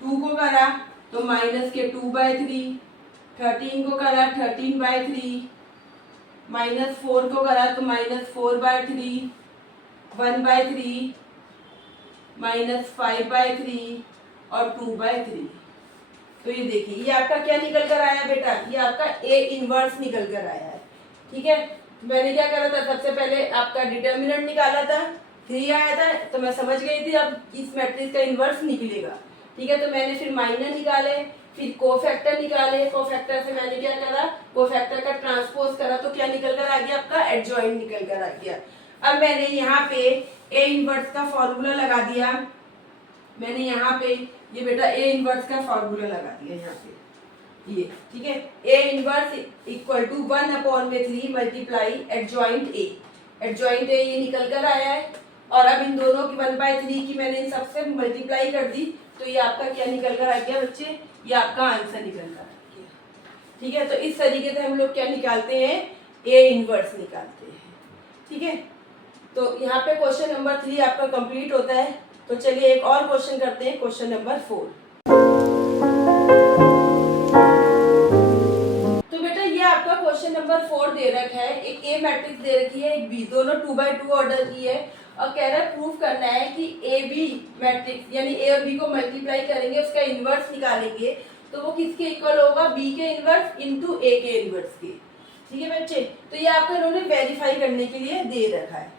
2 को करा तो -2/3, 13 को करा 13/3, -4 को करा तो -4/3, 1/3, -5/3 और 2/3। तो ये देखिए, ये आपका क्या निकल कर आया बेटा, ये आपका ए इनवर्स निकल कर आया है। ठीक है, मैंने क्या करा था, सबसे पहले आपका डिटर्मिनेंट निकाला था, 3 आया था, तो मैं समझ गई थी अब इस मैट्रिक्स का इनवर्स निकलेगा। ठीक है, तो मैंने फिर माइनर निकाले, फिर कोफैक्टर निकाले, कोफैक्टर से मैंने क्या करा, कोफैक्टर का ट्रांसपोज करा, तो क्या निकल कर आ गया, आपका एडजॉइंट निकल कर आ गया। अब मैंने यहाँ पे ए इनवर्स का फॉर्मूला लगा दिया, मैंने यहाँ पे ये बेटा ए इनवर्स का फॉर्मूला लगा दिया यहाँ पे, ये ठीक है, A inverse equal to 1/3 multiply adjoint A, adjoint A ये निकल कर आया है। और अब इन दोनों की 1/3 की मैंने इन सबसे मल्टीप्लाई कर दी, तो ये आपका क्या निकल कर आ गया बच्चे, ये आपका आंसर निकल कर आ गया। ठीक है, तो इस तरीके से हम लोग क्या निकालते हैं, ए इनवर्स निकालते हैं। ठीक है, तो यहाँ पे क्वेश्चन नंबर 3 आपका कंप्लीट होता है। तो चलिए एक और क्वेश्चन करते हैं, क्वेश्चन नंबर 4। तो बेटा ये आपका क्वेश्चन नंबर 4 दे रखा है, एक ए मैट्रिक्स दे रखी है, एक बी, दोनों 2x2 ऑर्डर की है, और कह रहा है प्रूफ करना है कि ए बी मैट्रिक्स, यानी ए और बी को मल्टीप्लाई करेंगे, उसका इनवर्स निकालेंगे, तो वो किसके इक्वल होगा, बी के इनवर्स इंटू ए के इनवर्स के। ठीक है बच्चे, तो ये आपको इन्होंने वेरीफाई करने के लिए दे रखा है।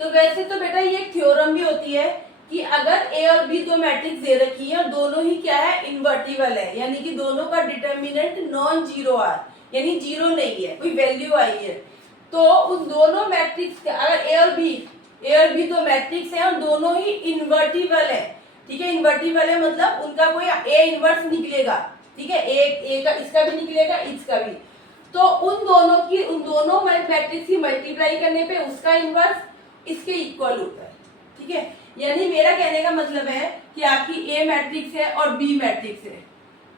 तो वैसे तो बेटा ये एक थ्योरम भी होती है कि अगर ए और बी दो मैट्रिक्स दे रखी है और दोनों ही क्या है, इन्वर्टिबल है, यानी कि दोनों का डिटर्मिनेंट नॉन जीरो आर, यानी जीरो नहीं है, कोई वैल्यू आई है, तो उन दोनों मैट्रिक्स का, अगर ए और बी दो मैट्रिक्स है और दोनों ही इन्वर्टिबल है, ठीक है, इन्वर्टिबल है मतलब उनका कोई ए इनवर्स निकलेगा। ठीक है, ए का इसका भी निकलेगा, इसका भी, तो उन दोनों मैट्रिक्स की मल्टीप्लाई करने पे उसका इनवर्स इसके इक्वल होता है। ठीक है, यानी मेरा कहने का मतलब है कि आपकी ए मैट्रिक्स है और बी मैट्रिक्स है,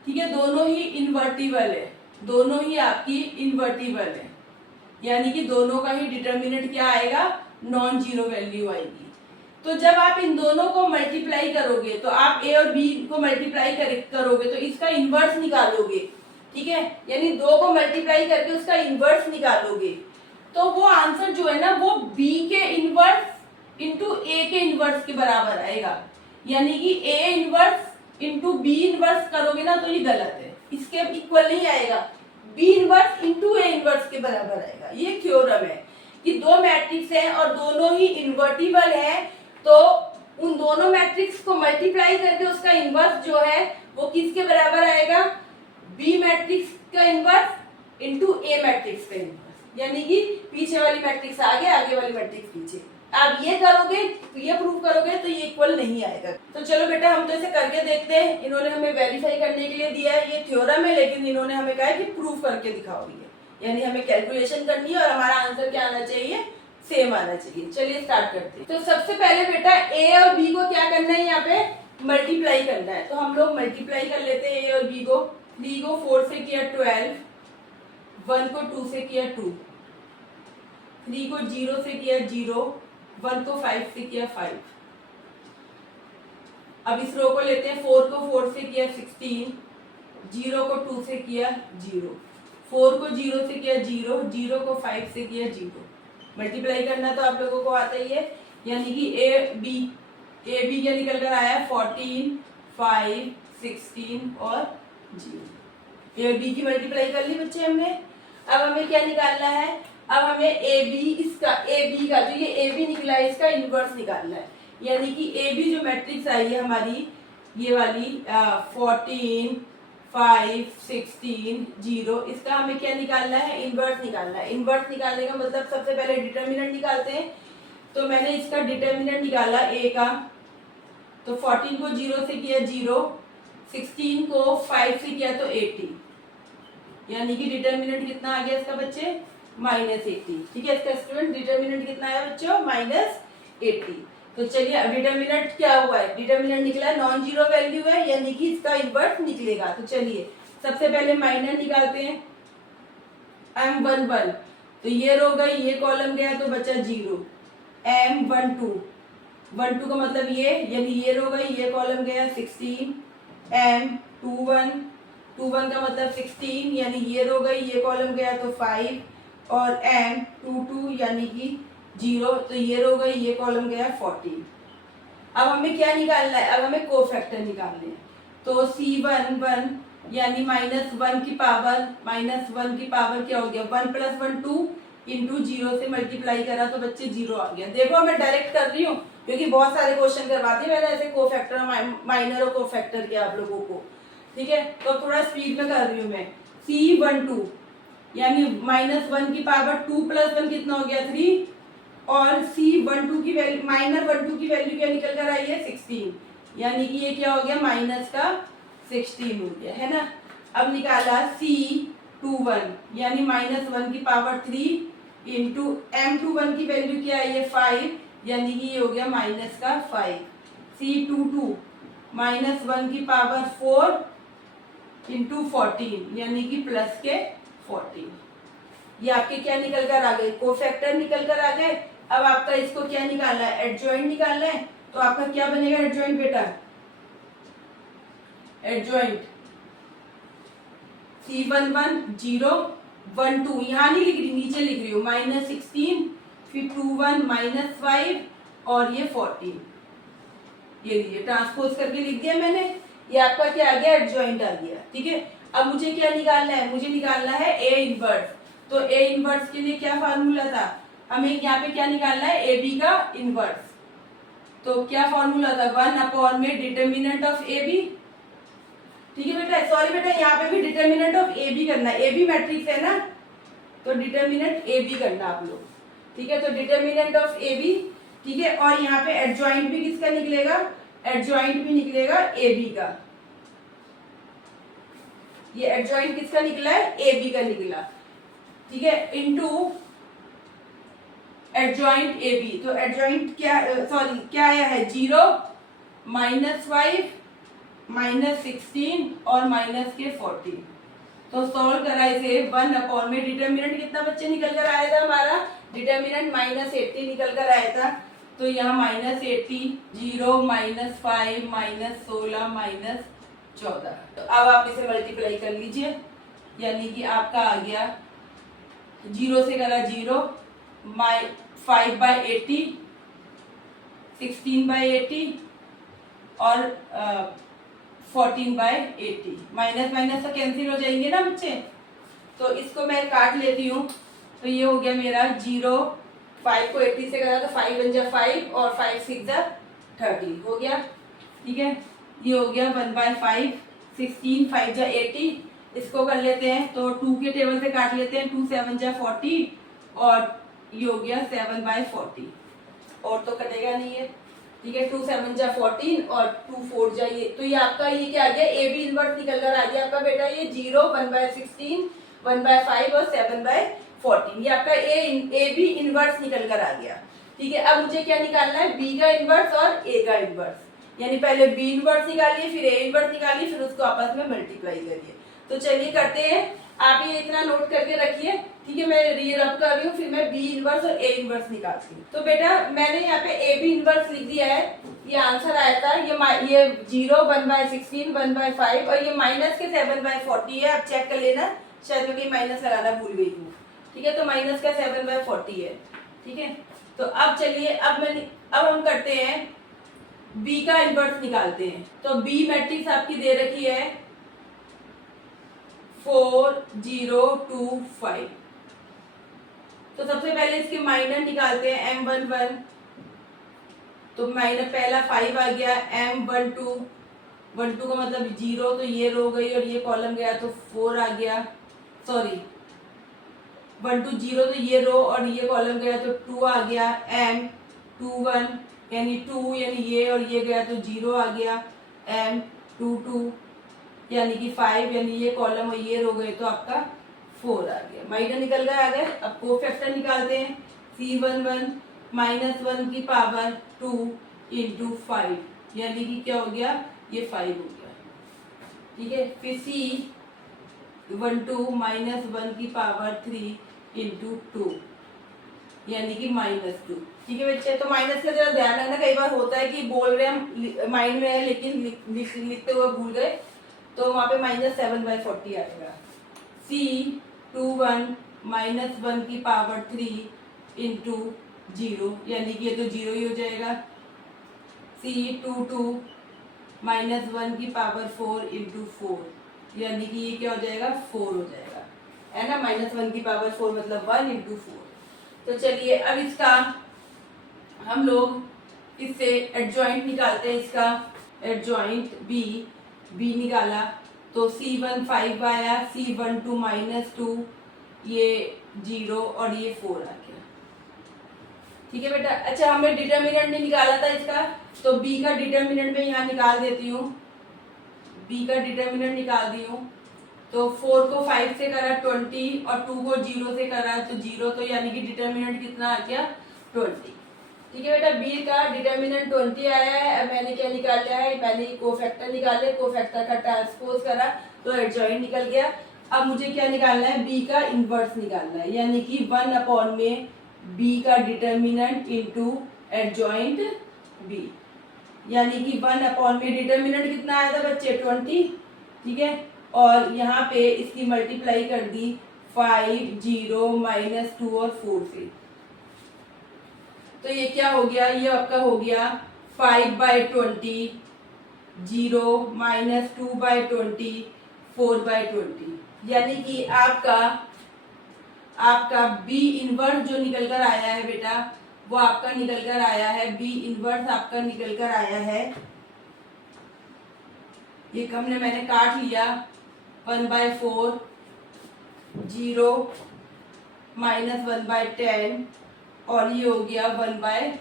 ठीक है, दोनों ही इन्वर्टिबल है, दोनों ही आपकी इन्वर्टिबल है, यानी कि दोनों का ही डिटर्मिनेंट क्या आएगा, नॉन जीरो वैल्यू आएगी। तो जब आप इन दोनों को मल्टीप्लाई करोगे, तो आप ए और बी को मल्टीप्लाई करोगे तो इसका इनवर्स निकालोगे। ठीक है, यानी 2 को मल्टीप्लाई करके उसका इनवर्स निकालोगे, तो वो आंसर जो है ना वो बी के इनवर्स इंटू ए के इनवर्स के बराबर आएगा, यानी कि A inverse into B inverse करोगे ना तो ये गलत है, इसके इक्वल नहीं आएगा, B inverse into A inverse के बराबर आएगा। ये थ्योरम है कि दो मैट्रिक्स है और दोनों ही इन्वर्टिबल है, तो उन दोनों मैट्रिक्स को मल्टीप्लाई करके उसका इनवर्स जो है वो किसके बराबर आएगा, बी मैट्रिक्स का इनवर्स ए मैट्रिक्स का इनवर्स, यानी कि पीछे वाली मैट्रिक्स आगे, आगे वाली मैट्रिक्स पीछे। आप ये करोगे, ये प्रूव करोगे तो ये इक्वल नहीं आएगा। तो चलो बेटा हम तो इसे करके देखते हैं। इन्होंने हमें वेरीफाई करने के लिए दिया है, ये थ्योरम है, लेकिन इन्होंने हमें कहा है कि प्रूव करके दिखाओगे, यानी हमें कैलकुलेशन करनी है और हमारा आंसर क्या आना चाहिए, सेम आना चाहिए। चलिए स्टार्ट करते हैं। तो सबसे पहले बेटा ए और बी को क्या करना है, यहाँ पे मल्टीप्लाई करना है। तो हम लोग मल्टीप्लाई कर लेते हैं ए और बी को। 3 को 4 से किया 12, 1 को 2 से किया 2, 3 को 0 से किया 0, 1 को 5 से किया 5। अब इस रो को लेते हैं, 4 को 4 से किया 16, 0 को 2 से किया 0, 4 को 0 से किया 0, 0 को 5 से किया 0। मल्टीप्लाई करना तो आप लोगों को आता ही है, यानी कि ए बी क्या निकल कर आया, 14, 5, 16 और 0। ए बी की मल्टीप्लाई कर ली बच्चे हमने। अब हमें क्या निकालना है, अब हमें ए बी का जो ये ए बी निकला है इसका इनवर्स निकालना है, यानी कि ए बी जो मैट्रिक्स आई है हमारी ये वाली 14, 5, 16, 0, इसका हमें क्या निकालना है, इनवर्स निकालना है। इनवर्स निकालने का मतलब सबसे पहले डिटर्मिनेंट निकालते हैं। तो मैंने इसका डिटर्मिनेंट निकाला ए का, तो 14 को 0 से किया 0, 16 को 5 से किया तो 80, यानी कि डिटर्मिनेंट कितना आ गया इसका बच्चे, -80। ठीक है, इसका स्टूडेंट डिटर्मिनेंट कितना आया बच्चों, -80। तो चलिए अब डिटर्मिनेंट क्या हुआ है, डिटर्मिनेंट निकला है नॉन जीरो वैल्यू है, यानी कि इसका इनवर्स निकलेगा। तो चलिए सबसे पहले माइनर निकालते हैं, M11, तो ये रो गई, ये कॉलम गया तो बचा 0, M12, 12 का मतलब ये, यानी ये रो गई, ये कॉलम गया 16, M21, 21 का मतलब 16, यानी ये रो गई, ये कॉलम गया तो 5, और M22 यानी कि 0, तो ये रो गई, ये कॉलम गया 14। अब हमें क्या निकालना है, अब हमें कोफैक्टर निकालने हैं। तो C11 यानी -1 की पावर क्या हो गया, 1 + 1 2 इंटू 0 से मल्टीप्लाई करा तो बच्चे 0 आ गया। देखो मैं डायरेक्ट कर रही हूँ क्योंकि बहुत सारे क्वेश्चन करवाती है मैंने ऐसे कोफैक्टर, माइनर और कोफैक्टर के आप लोगों को। ठीक है, तो थोड़ा स्पीड में कर रही हूँ मैं। C12 यानी -1 की पावर 2 + 1 कितना हो गया 3, और C12 की वैल्यू, -12 की वैल्यू क्या निकल कर आई है 16, यानी कि ये क्या हो गया -16 हो गया, है ना। अब निकाला C21 यानी -1 की पावर 3 इंटू M21 की वैल्यू क्या है ये 5, यानी कि ये हो गया -5। C22 -1 की पावर 4 इंटू 14 यानी कि +14। ये आपके क्या निकल कर आ गए, कोफैक्टर निकल कर आ गए। अब आपका इसको क्या निकालना है, एडजॉइंट निकालना है। तो आपका क्या बनेगा एडजॉइंट बेटा, एडजॉइंट C11 0 1 2, यहाँ नहीं लिख रही, नीचे लिख रही हूँ, -16, फिर 21 -5 और ये 14, ये लीजिए ट्रांसपोज करके लिख दिया मैंने। ये आपका क्या आ गया, एडजॉइंट आ गया। ठीक है, अब मुझे क्या निकालना है, मुझे निकालना है ए इनवर्स। तो ए इनवर्स के लिए क्या फार्मूला था, हमें यहाँ पे क्या निकालना है, ए बी का इनवर्स। तो क्या फॉर्मूला था, 1 में डिटर्मिनेंट ऑफ ए बी। ठीक है बेटा, सॉरी बेटा यहाँ पे भी डिटर्मिनेंट ऑफ ए बी करना है, ए बी मैट्रिक्स है ना, तो डिटर्मिनेंट ए बी करना आप लोग। ठीक है, तो डिटर्मिनेंट ऑफ ए बी। ठीक है, और यहाँ पे एडजॉइंट भी किसका निकलेगा, एडजॉइंट भी निकलेगा ए बी का। ये एडजॉइंट किसका निकला है, ए बी का निकला। ठीक है, इनटू एडजॉइंट ए बी। तो एडजॉइंट क्या, सॉरी क्या आया है 0 -5 -16 और -14। तो सॉल्व करा इसे 1 में डिटर्मिनेंट कितना बच्चे निकल कर आया था हमारा, डिटर्मिनेंट -80 निकल कर आया था। तो यहाँ -80 0 -5 -16 -14। तो अब आप इसे मल्टीप्लाई कर लीजिए, यानी कि आपका आ गया 0 से करा 0, 5/80, 16/80 और 14/80। माइनस माइनस तो कैंसिल हो जाएंगे ना बच्चे, तो इसको मैं काट लेती हूँ। तो ये हो गया मेरा 0, 5 को 80 से करा तो 5 × 5 और 5 × 6 = 30 हो गया। ठीक है, ये हो गया 1/5, 16 5 × 80 इसको कर लेते हैं, तो 2 के टेबल से काट लेते हैं। 2 7 जा 40 और ये हो गया 7/40, और तो कटेगा नहीं है। ठीक है, 2 7 जा 14 और 2 4 जा ये, तो ये आपका ये क्या आ गया, ए बी इनवर्स निकल कर आ गया आपका बेटा। ये 0 1/16 1/5 और 7/14, ये आपका ए बी इनवर्स निकल कर आ गया। ठीक है, अब मुझे क्या निकालना है, बी का इनवर्स और ए का इनवर्स, यानी पहले बी इनवर्स निकालिए, फिर ए इनवर्स निकालिए, फिर उसको आपस में मल्टीप्लाई करिए। तो चलिए करते हैं, आप ये इतना नोट करके रखिए। ठीक है, मैं ये रब कर रही हूँ, फिर मैं बी इनवर्स और ए इनवर्स निकालती हूँ। तो बेटा मैंने यहाँ पे ए बी इनवर्स लिख दिया है, ये आंसर आया था। ये 0 1/16 1/5 और ये माइनस के 7/40 है। आप चेक कर लेना, शायद मैं कहीं माइनस लगाना भूल गई हूँ। ठीक है, तो माइनस का 7/40 है। ठीक है, तो अब चलिए, अब हम करते हैं बी का इनवर्स निकालते हैं। तो बी मैट्रिक्स आपकी दे रखी है 4 0 2 5। तो सबसे पहले इसके माइनर निकालते हैं, M11, तो माइनर पहला 5 आ गया, M12 12 का मतलब 0, तो ये रो गई और ये कॉलम गया तो 4 आ गया, सॉरी 12 0, तो ये रो और ये कॉलम गया तो 2 आ गया। M21 यानी 2 यानी ये और ये गया तो 0 आ गया। M22 यानी कि 5 यानी ये कॉलम और ये रो गए तो आपका 4 आ गया। माइनर निकल गया, आ गए। अब कोफैक्टर निकालते हैं, C11 -1 की पावर 2 इंटू 5 यानी कि क्या हो गया, ये 5 हो गया। ठीक है, फिर C12 -1 की पावर 3 इंटू 2 यानी कि -2। ठीक है बच्चे, तो माइनस का जरा ध्यान रखना, कई बार होता है कि बोल रहे हम माइंड में है लेकिन लिखते हुए भूल गए, तो वहां पे -7/40 आएगा। C21 -1 की पावर 3 इंटू 0 यानी कि ये तो 0 ही हो जाएगा। C22 -1 की पावर 4 इंटू 4 यानी कि ये क्या हो जाएगा, 4 हो जाएगा, है ना। -1 की पावर 4 मतलब 1 इंटू 4। तो चलिए अब इसका हम लोग इससे एडजॉइंट निकालते हैं। इसका एडजॉइंट बी निकाला तो C1 5 आया, C12 -2 ये 0 और ये 4 आ गया। ठीक है बेटा, अच्छा हमने डिटर्मिनेंट नहीं निकाला था इसका, तो बी का डिटर्मिनेंट में यहाँ निकाल देती हूँ। बी का डिटर्मिनेंट निकाल दी हूँ, तो 4 को 5 से करा 20 और 2 को 0 से करा तो 0, तो यानी कि डिटर्मिनेंट कितना आ गया, 20। ठीक है बेटा, बी का डिटर्मिनेंट 20 आया है। अब मैंने क्या निकाल लिया है, मैंने कोफैक्टर निकाले, कोफैक्टर का ट्रांसपोज करा तो एडजॉइंट निकल गया। अब मुझे क्या निकालना है, बी का इनवर्स निकालना है, यानी कि 1 में बी का डिटर्मिनेंट इंटू एडजॉइंट बी, यानी कि 1 में डिटर्मिनेंट कितना आया था बच्चे, 20। ठीक है, और यहाँ पे इसकी मल्टीप्लाई कर दी 5 0 -2 और 4 से, तो ये क्या हो गया, ये आपका हो गया 5/20 0 -2/20 4/20, यानी कि आपका बी इनवर्स जो निकल कर आया है बेटा, वो आपका निकल कर आया है, बी इनवर्स आपका निकल कर आया है, ये मैंने काट लिया 1/4 0 -1/10 और ये हो गया 1/5।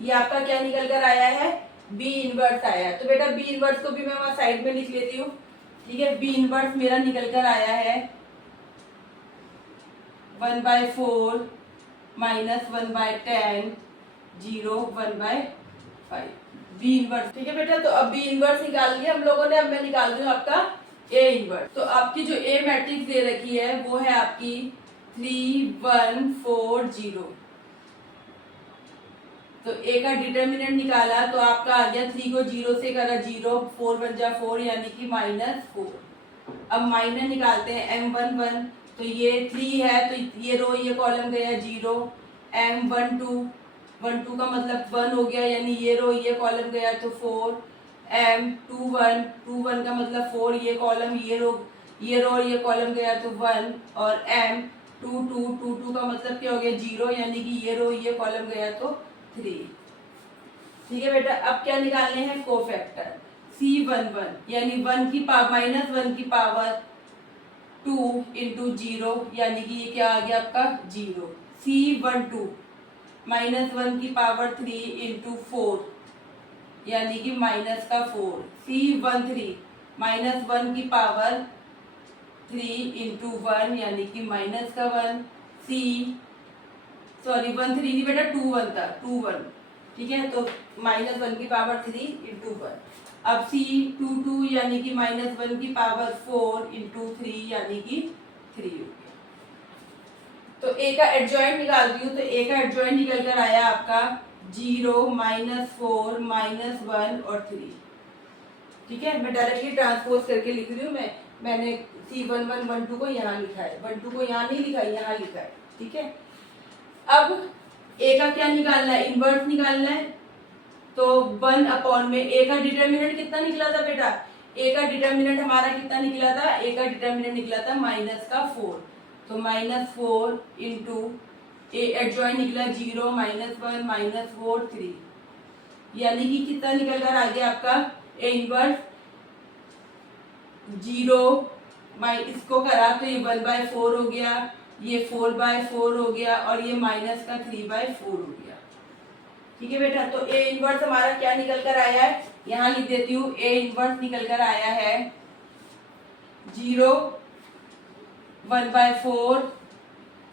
ये आपका क्या निकल कर आया है, बी इनवर्स आया। तो बेटा बी इनवर्स को भी मैं वहां साइड में लिख लेती हूँ। ठीक है, बी इनवर्स मेरा निकल कर आया है 1/4 -1/10 0 1/5 बी इनवर्स। ठीक है बेटा, तो अब बी इनवर्स निकाल लिया हम लोगों ने। अब मैं निकाल दूं आपका ए इनवर्स। तो आपकी जो ए मैट्रिक्स दे रखी है वो है आपकी 3 1 4 0। तो ए का डिटर्मिनेंट निकाला तो आपका आ गया 3 को 0 से करा 0, 4 1 जा 4 यानी कि -4। अब माइनर निकालते हैं, M11 तो ये 3 है तो ये रो ये कॉलम गया 0, M12 12 का मतलब 1 हो गया यानी ये रो ये कॉलम गया तो 4, M21 21 का मतलब 4 ये कॉलम ये रो ये कॉलम गया तो 1, और M22 का मतलब क्या हो गया 0 यानी कि ये रो ये कॉलम गया तो 3। ठीक है बेटा, अब क्या निकालने हैं, कोफैक्टर। C11 यानी 1 की पावर माइनस 1 की पावर 2 इंटू 0 यानी कि ये क्या आ गया आपका 0। C12 माइनस 1 की पावर 3 इंटू 4 यानी कि माइनस का 4। C13 माइनस 1 की पावर 3 इंटू 1 यानी कि माइनस का 1। सॉरी 1 3 नहीं बेटा 2 1 था 2 1, ठीक है, तो माइनस 1 की पावर 3 इंटू 1। अब C22 यानी कि माइनस 1 की पावर 4 इंटू 3 यानी कि 3 हो गया। तो ए का एडजॉइंट निकालती हूँ, तो ए का एडजॉइंट निकल कर आया आपका 0 माइनस 4 माइनस 1 और 3, ठीक है। मैं डायरेक्टली ट्रांसपोज करके लिख रही हूँ, मैंने C11 12 को यहाँ लिखा है, 12 को यहाँ नहीं लिखा, यहाँ लिखा है, ठीक है। अब ए का क्या निकालना है, इनवर्स निकालना है। तो 1 अपॉन में ए का डिटर्मिनेंट कितना निकला था बेटा, ए का डिटर्मिनेंट हमारा कितना निकला था, ए का डिटर्मिनेंट निकला था माइनस का 4, तो माइनस 4 इंटू ए एडजॉइंट निकला 0 माइनस 1 माइनस 4 3, यानी कि कितना निकल कर आ गया आपका ए इनवर्स 0 इसको करा तो ये 1/4 हो गया, ये 4/4 हो गया और ये माइनस का 3/4 हो गया, ठीक है बेटा। तो ए इनवर्स हमारा क्या निकल कर आया है, यहाँ लिख देती हूँ, ए इनवर्स निकल कर आया है 0 1/4,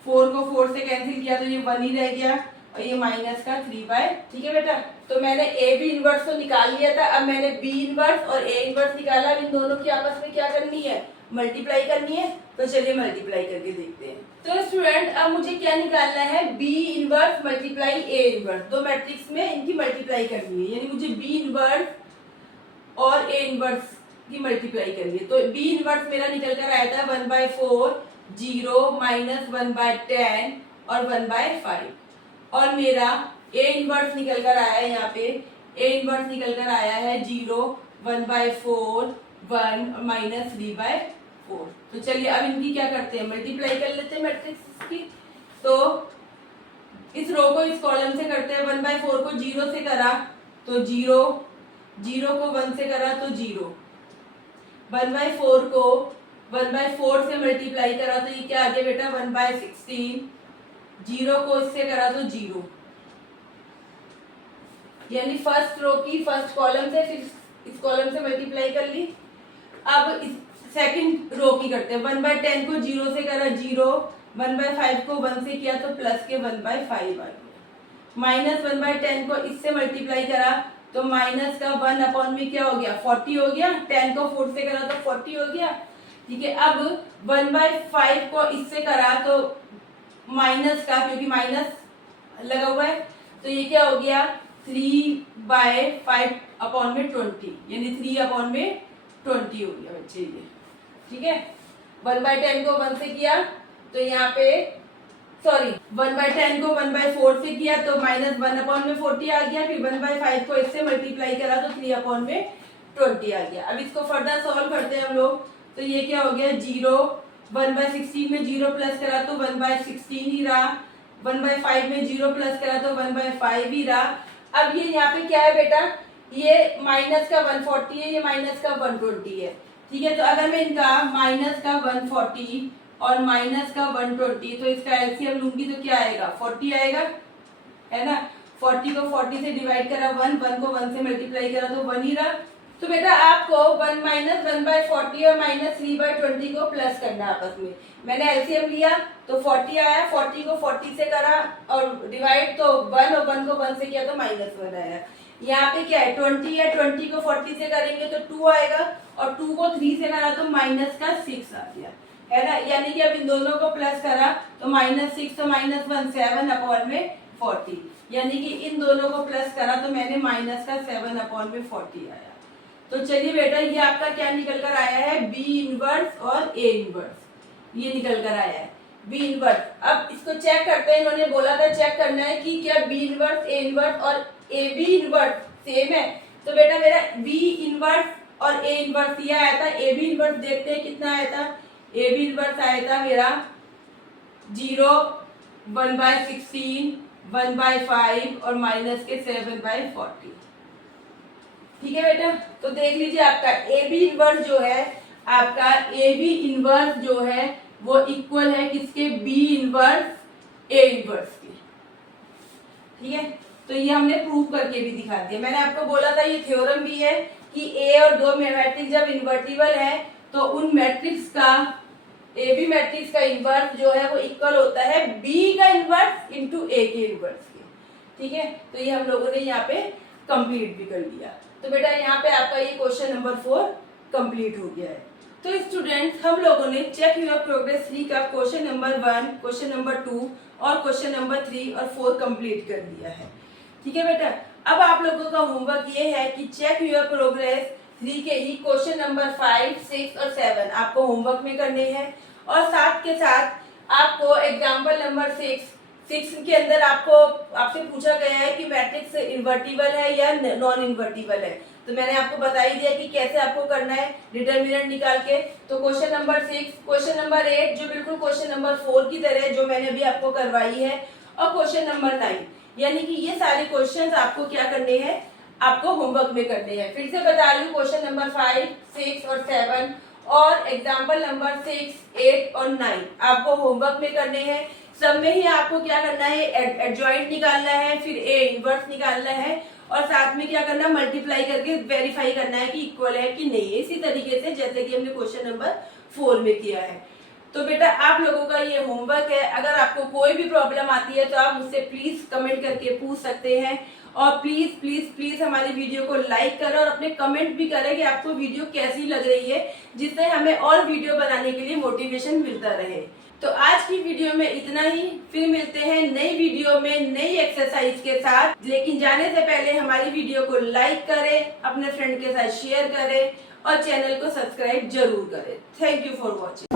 4 को 4 से कैंसिल किया तो ये 1 ही रह गया और ये माइनस का 3/, ठीक है बेटा। तो मैंने ए बी इनवर्स तो निकाल लिया था, अब मैंने बी इनवर्स और ए इनवर्स निकाला। अब इन दोनों की आपस में क्या करनी है, मल्टीप्लाई करनी है। तो चलिए मल्टीप्लाई करके देखते हैं। तो स्टूडेंट अब मुझे क्या निकालना है, B inverse multiply A inverse, दो मैट्रिक्स में इनकी मल्टीप्लाई करनी है, यानी मुझे बी इनवर्स और ए इनवर्स की मल्टीप्लाई करनी है। तो बी इनवर्स मेरा निकल कर आया था 1/4 0 माइनस 1/10 और 1/5, और मेरा ए इनवर्स निकल कर आया है, यहाँ पे ए इनवर्स निकल कर आया है 0 1/4 1 और माइनस 3/4। तो चलिए अब इनकी क्या करते हैं, मल्टीप्लाई कर लेते हैं मैट्रिक्स की। तो इस रो को इस कॉलम से करते हैं, 1/4 को 0 से करा तो 0, 0 को 1 से करा तो 0, 1/4 को 1/4 से मल्टीप्लाई करा तो ये क्या आ गया बेटा 1/16, 0 को इससे करा तो 0, यानी फर्स्ट रो की फर्स्ट कॉलम से फिर इस कॉलम से मल्टीप्लाई कर ली। अब इस सेकंड रो की करते हैं, 1/10 को 0 से करा 0, 1/5 को 1 से किया तो प्लस के 1/5 आ गया, माइनस 1/10 को इससे मल्टीप्लाई करा तो माइनस का 1 अपॉन में क्या हो गया 40 हो गया, 10 को 4 से करा तो 40 हो गया, ठीक है। अब 1/5 को इससे करा तो माइनस का, क्योंकि माइनस लगा हुआ है, तो ये क्या हो गया 3/5 अपॉन में 20, यानी 3 अपॉन में 20 हो गया बच्चे ये, ठीक है। 1/10 को 1 से किया तो यहाँ पे सॉरी 1/10 को 1/4 से किया तो माइनस 1 अपॉन में 40 आ गया, फिर 1/5 को इससे मल्टीप्लाई करा तो 3 अपॉन में 20 आ गया। अब इसको फर्दर सॉल्व करते हैं हम लोग, तो ये क्या हो गया 0 1/16 में 0 प्लस करा तो 1/16 ही रहा, 1/5 में 0 प्लस करा तो 1/5 ही रहा। अब ये यहाँ पे क्या है बेटा, ये माइनस का 140 है, ये माइनस का 120 है, ठीक है। तो अगर मैं इनका माइनस का 140 और माइनस का 120 तो इसका एलसीएम लूंगी तो क्या आएगा 40 आएगा, है ना। 40 को 40 से डिवाइड करा 1 को 1 से मल्टीप्लाई करा तो 1 ही रहा। तो बेटा आपको 1 माइनस 1/40 और माइनस 3/20 को प्लस करना आपस में। मैंने एलसीएम लिया तो 40 आया, 40 को 40 से करा और डिवाइड तो 1 और 1 को 1 से किया तो -1 आया। यहाँ पे क्या है 20 है, 20 को 40 से करेंगे तो 2 आएगा और 2 को 3 से करा तो माइनस का 6 आ गया, है ना। यानी कि अब इन दोनों को प्लस करा तो -6 तो -1 7 अपॉन में 40, यानी कि इन दोनों को प्लस करा तो मैंने माइनस का 7 अपॉन में 40 आया। तो चलिए बेटा ये आपका क्या निकल कर आया है बी इनवर्स और ए इनवर्स, ये निकल कर आया है बी इनवर्स। अब इसको चेक करते हैं, इन्होंने बोला था चेक करना है कि क्या बी इनवर्स ए इनवर्स और ए बी इनवर्स सेम है। तो बेटा मेरा बी इनवर्स और ए इनवर्स ये आया था, ए बी इनवर्स देखते हैं कितना आया था। ए बी इनवर्स आया था मेरा 0 1/16 1/5 और माइनस के 7/40, ठीक है बेटा, तो देख लीजिए आपका ए बी इनवर्स जो है, आपका ए बी इनवर्स जो है वो इक्वल है किसके, बी इनवर्स ए इनवर्स के। ठीक है, तो ये हमने प्रूव करके भी दिखा दिया। मैंने आपको बोला था ये थ्योरम भी है कि ए और दो मैट्रिक्स जब इन्वर्टिबल है तो उन मैट्रिक्स का, ए बी मैट्रिक्स का इनवर्स जो है वो इक्वल होता है बी का इनवर्स इनटू ए के इनवर्स के। ठीक है, तो ये हम लोगों ने यहाँ पे कंप्लीट भी कर लिया। तो बेटा यहाँ पे आपका ये क्वेश्चन नंबर 4 कंप्लीट हो गया है। तो स्टूडेंट्स, हम लोगों ने चेक योर प्रोग्रेस 3 का क्वेश्चन नंबर 1, क्वेश्चन नंबर 2 और क्वेश्चन नंबर 3 और 4 कंप्लीट कर लिया है। ठीक है बेटा, अब आप लोगों का होमवर्क ये है कि चेक योर प्रोग्रेस 3 के ही क्वेश्चन नंबर 5, 6 और 7 आपको होमवर्क में करने हैं, और साथ के साथ आपको एग्जाम्पल नंबर 6 के अंदर आपसे पूछा गया है कि मैट्रिक्स इन्वर्टिबल है या नॉन इन्वर्टिबल है। तो मैंने आपको बता ही दिया कि कैसे आपको करना है डिटरमिनेंट निकाल के। तो क्वेश्चन नंबर 6, क्वेश्चन नंबर 8 जो बिल्कुल क्वेश्चन नंबर 4 की तरह जो मैंने अभी आपको करवाई है, और क्वेश्चन नंबर 9, यानी कि ये सारे क्वेश्चंस आपको क्या करने हैं, आपको होमवर्क में करने हैं। फिर से बता रही हूँ, क्वेश्चन नंबर 5, 6 और 7 और एग्जाम्पल नंबर 6, 8 और 9 आपको होमवर्क में करने हैं। सब में ही आपको क्या करना है, एडजॉइंट निकालना है, फिर ए इनवर्स निकालना है, और साथ में क्या करना है, मल्टीप्लाई करके वेरीफाई करना है कि इक्वल है कि नहीं है, इसी तरीके से जैसे कि हमने क्वेश्चन नंबर 4 में किया है। तो बेटा आप लोगों का ये होमवर्क है। अगर आपको कोई भी प्रॉब्लम आती है तो आप मुझसे प्लीज कमेंट करके पूछ सकते हैं, और प्लीज प्लीज प्लीज हमारी वीडियो को लाइक करें और अपने कमेंट भी करें कि आपको वीडियो कैसी लग रही है, जिससे हमें और वीडियो बनाने के लिए मोटिवेशन मिलता रहे। तो आज की वीडियो में इतना ही, फिर मिलते हैं नई वीडियो में नई एक्सरसाइज के साथ। लेकिन जाने से पहले हमारी वीडियो को लाइक करें, अपने फ्रेंड के साथ शेयर करें और चैनल को सब्सक्राइब जरूर करें। Thank you for watching.